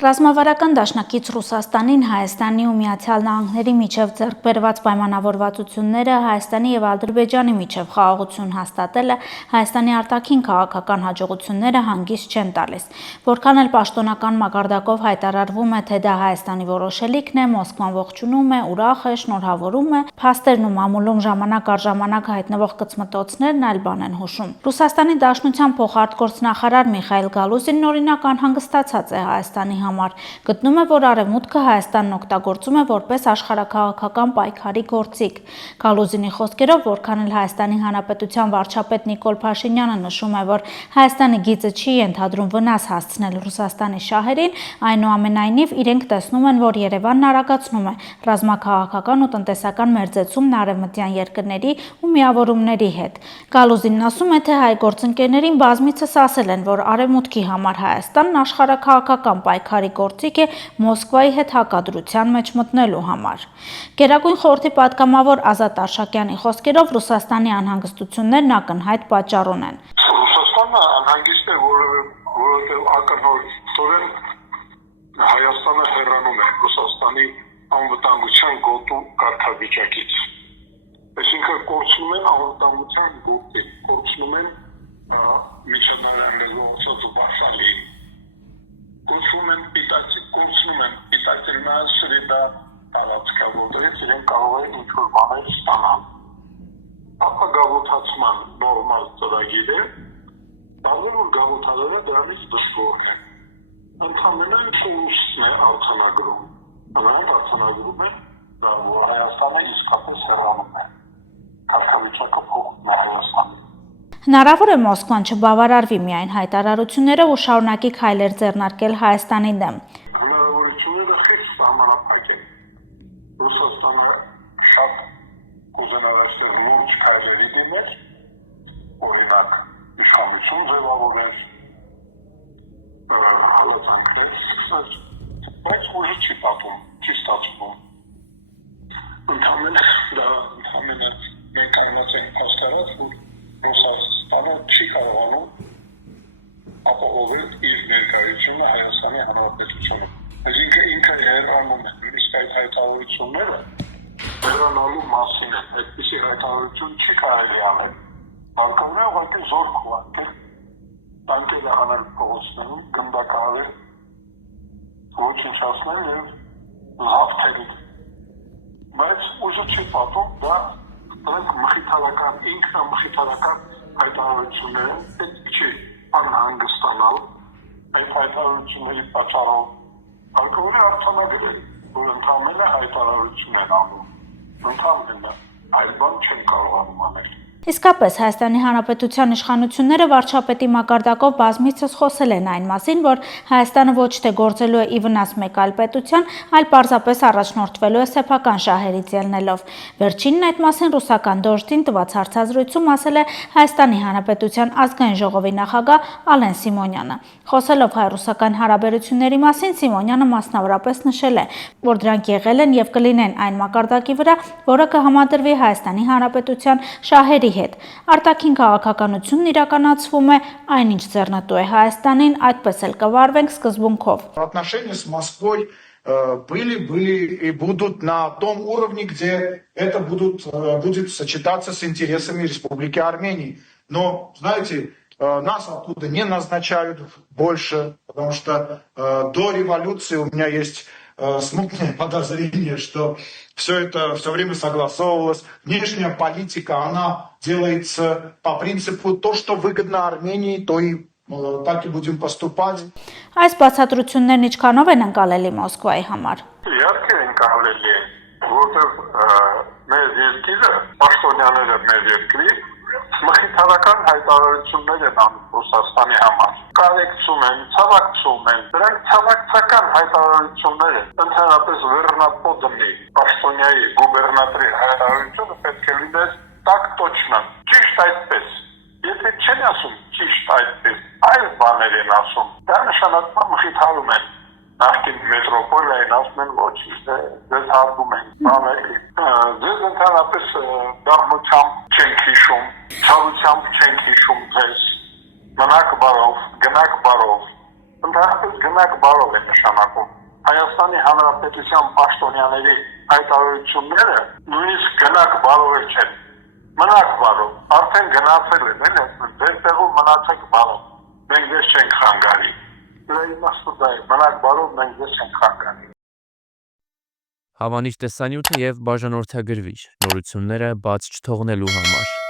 Ռազմավարական դաշնակից Ռուսաստանին Հայաստանի ու Միացյալ Նահանգների միջև ձեռք բերված պայմանավորվածությունները Հայաստանի և Ադրբեջանի միջև խաղաղություն հաստատելը Հայաստանի արտաքին քաղաքական հաջողությունները հանգիստ չեն տալիս։ Որքան էլ պաշտոնական մակարդակով հայտարարվում է, թե դա Հայաստանի որոշելիքն է, Մոսկվան ողջունում է, ուրախ է, շնորհավորում է, փաստերն ու մամուլում ժամանակ առ ժամանակ հայտնվող կծմտոցներն այլ բան են հուշում։ Ռուսաստանի Դաշնության փոխարտգործնախարար Միխայիլ Գալուզինն օրինակ անհանգստացած է Հայաստանի համար, գտնում է, որ Արևմուտքը Հայաստանն օգտագործում է որպես աշխարհաքաղաքական պայքարի գործիք։ Գալուզինի խոսքերով, որքան էլ Հայաստանի Հանրապետության վարչապետ Նիկոլ Փաշինյանը նշում է, որ Հայաստանի գիծը չի ենթադրում վնաս հասցնել Ռուսաստանի շահերին, այնուամենայնիվ իրենք տեսնում են, որ Երևանն արագացնում է ռազմաքաղաքական ու տնտեսական մերձեցումն արևմտյան երկրների ու միավորումների հետ։ Գալուզինն ասում է, թե հայ գործընկերներին բազմիցս ասել են, որ Արևմուտքի համար Հայաստանն աշխարհաքաղաքական պայքարի գործիք է Մոսկվայի հետ հակադրության մեջ մտնելու համար։ Գերագույն խորհրդի պատգամավոր Ազատ Արշակյանի խոսքերով Ռուսաստանի անհանգստություններն ակնհայտ պատճառ ունեն։ Ռուսաստանը անհանգիստ է, որովհետև ակնհայտորեն Հայաստանը հեռանում է Ռուսաստանի անվտանգության գոտու կարգավիճակից։ Այսինքն կորցնում են անվտանգության գոտի, կորցնում են միջանալու սոցիալի, կորցնում են պիտակերնա սրեդա տարածքը, որտեղից իրենք կարող են ինչ-որ բաներ ստանալ։ Ապագաղութացման նորմալ ծրագիր է, բաղեր որ գաղութալերը դրանից դժվոր են։ Ընդհանրեն չուսն է արձանագրում, նրանք արձանագրում են, որ Հայաստանը իսկապես հեռանում է, կարգավիճակը փոխում է Հայաստանը։ Հնարավոր է Մոսկվան չբավարարվի միայն հայտարարություններով ու շարունակի քայլեր ձեռնարկել Հայաստանի դեմ։ Հնարավորությունները խիստ սահմանափակ են։ Ռուսաստանը շատ կուզենար այստեղ լուրջ քայլերի դիմել, օրինակ իշխանություն ձևավորել, հալածանքներ սկսել, բայց ուժը չի պատում, չի ստացվում։ Ընդհանրապես մենք կայնած ենք փաստարած, որ Ռուսաստանը չի կարողանում ապահովել իր ներկայությունը Հայաստանի Հանրապետությունում։ Այսինքն ինքը հեռանում է, նույնիսկ այդ հայտարարությունները հեռանալու մասին են, այդպիսի հայտարարություն չի կարելի անել։ Հարկավոր է ուղղակի զորք ուղարկել, տանկերը հանել փողոցներում, գնդակահարել, ոչնչացնել և զավթել։ Բայց ուժը չի պատում, դա մխիթարական, ինքնամխիթարական հայտարարություններ են, պետք չի անհանգստանալ այդ հայտարարությունների պատճառով։ Հարկավոր է արձանագրել, որ ընդամենը հայտարարություն են անում, ընդամենը այլ բան չեն կարողանում անել։ Իսկապես Հայաստանի Հանրապետության իշխանությունները վարչապետի մակարդակով բազմիցս խոսել են այն մասին, որ Հայաստանը ոչ թե գործելու է ի վնաս մեկ այլ պետության, այլ պարզապես առաջնորդվելու է սեփական շահերից ելնելով։ Վերջինն այդ մասին ռուսական դոժդին տված հարցազրույցում ասել է Հայաստանի Հանրապետության ազգային ժողովի նախագահ Ալեն Սիմոնյանը։ Խոսելով հայ-ռուսական հարաբերությունների մասին, Սիմոնյանը մասնավորապես նշել է, որ դրանք եղել են և կլինեն այն մակարդակի վրա, որը կհամադրվի Հայաստանի Հանրապետության շահերի հետ։ Արտաքին քաղաքականությունն իրականացվում է, այնինչ ձեռնտու է Հայաստանին, այդպես էլ կվարվենք սկզբունքով։ Отношения с Москвой были и будут на том уровне, где это будет сочетаться с интересами Республики Армении. Но, знаете, нас оттуда не назначают больше, потому что до революции у меня есть смутное подозрение, что все это все время согласовывалось. Внешняя политика, она делается по принципу то, что выгодно Армении, то и так и будем поступать. Այս բացատրություններն ինչքանով են ընկալելի Մոսկվայի համար։ Իհարկե ընկալելի է, որովհետև մեր երկիրը, պաշտոնյաները մեր երկրի մխիթարական հայտարարություններ են անում Ռուսաստանի համար։ Կարեկցում են, ցավակցում են, դրանք ցավակցական հայտարարություններ են։ Ընդհանրապես վերնապոդնի պաշտոնյայի գուբերնատորի հայտարարությունը պետք է լիներ так точно, ճիշտ այդպես։ Եթե չեն ասում ճիշտ այդպես, այլ բաներ են ասում, դա նշանակում է մխիթարում են։ Նախկին մետրոպոլիային ասում են ոչինչ, ձեզ հարգում են, բաների։ Ձեզ ընդհանրապես դառնությամբ չենք հիշում, ցավությամբ չենք հիշում ձեզ, մնաք բարով, գնաք բարով, Ընդհանրապես գնաք բարով է նշանակում։ Հայաստանի Հանրապետության պաշտոնյաների հայտարարությունները նույնիսկ գնաք բարով չեն։ Մնաք բարով, արդեն գնացել են, դեր տեղում մնացեք բարով, մենք դες չենք խանգարի։ Դրա իմաստը դա է, մնաք բարով, մենք դες չենք խանգարի։ Հավանիչ տեսանյութը եւ բաժանորդագրվիչ նորությունները բաց չթողնելու համար։